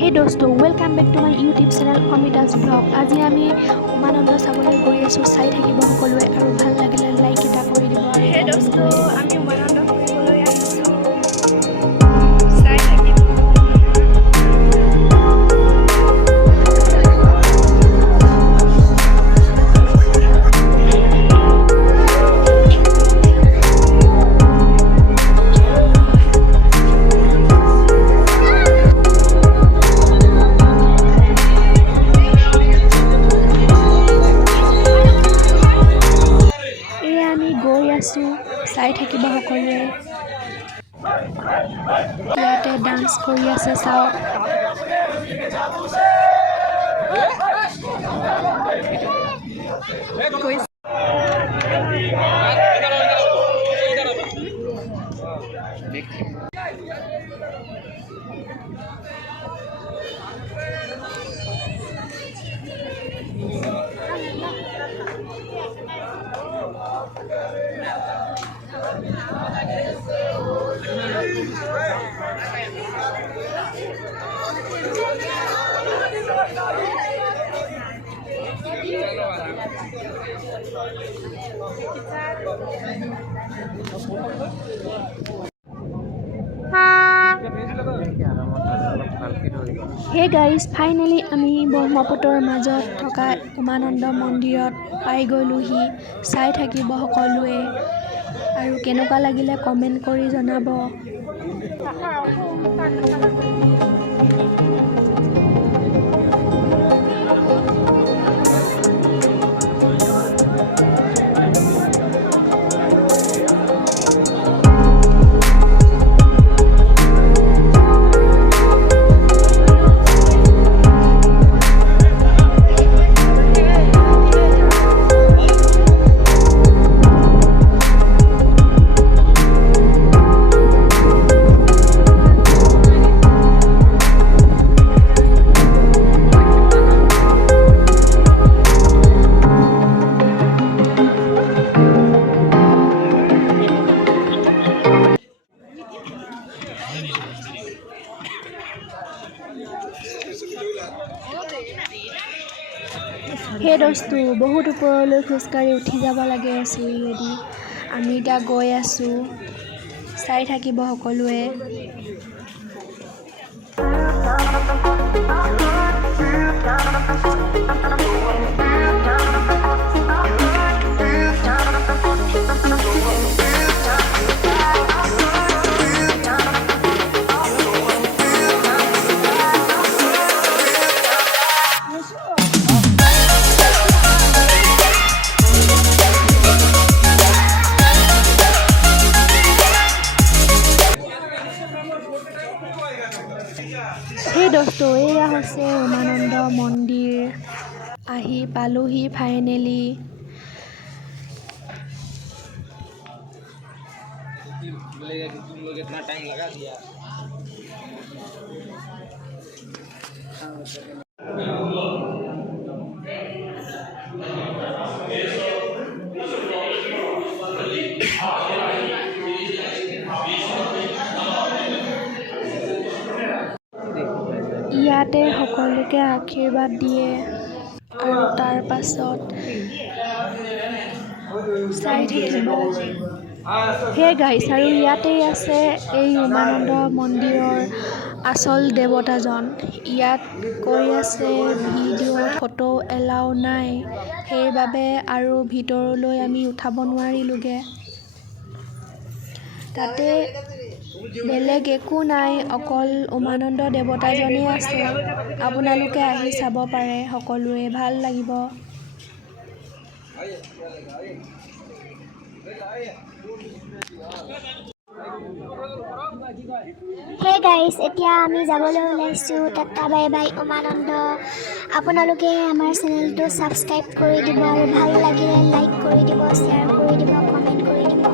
Hey dosto, welcome back to my YouTube channel Amita's Vlog. আজি আমি উমানন্দ চাবলৈ গৈ আছোঁ, চাই থাকিব সকলোৱে আৰু ভাল লাগিলে লাইক এটা কৰি দিব আৰু হে কমেণ্ট দোস্ত, কৰি দিব। আমি উমানন্দ ফুৰিবলৈ আহিছোঁ। চাই থাকিব। এয়া আমি গৈ আছোঁ, চাই থাকিব সকলোৱে। ইয়াতে ডান্স কৰি আছে চাওক। হে গাইজ, ফাইনেলি আমি ব্ৰহ্মপুত্ৰৰ মাজত থকা উমানন্দ মন্দিৰত পাই গ'লোহি। চাই থাকিব সকলোৱে আৰু কেনেকুৱা লাগিলে কমেণ্ট কৰি জনাব। সেই দোস্তো, বহুত ওপৰলৈ খোজকাঢ়ি উঠি যাব লাগে চিৰিয়েদি। আমি এতিয়া গৈ আছোঁ, চাই থাকিব সকলোৱে। সেই দোস্তো, এয়া হৈছে উমানন্দ মন্দিৰ। আহি পালোহি ফাইনেলি। ইয়াতে সকলোকে আশীৰ্বাদ দিয়ে আৰু তাৰ পাছত চাই থাকিব। সেই গাইছ, আৰু ইয়াতেই আছে এই উমানন্দ মন্দিৰৰ আচল দেৱতাজন। ইয়াত কৈ আছে ভিডিঅ' ফটো এলাও নাই, সেইবাবে আৰু ভিতৰলৈ আমি উঠাব নোৱাৰিলোঁগৈ। তাতে বেলেগ একো নাই, অকল উমানন্দ দেৱতাজনেই আছে। আপোনালোকে আহি চাব পাৰে সকলোৱে, ভাল লাগিব। হে গাইজ, এতিয়া আমি যাবলৈ ওলাইছোঁ। Tata bye bye Umananda. আপোনালোকে আমাৰ চেনেলটো ছাবস্ক্ৰাইব কৰি দিব আৰু ভাল লাগিলে লাইক কৰি দিব, শ্বেয়াৰ কৰি দিব, কমেণ্ট কৰি দিব।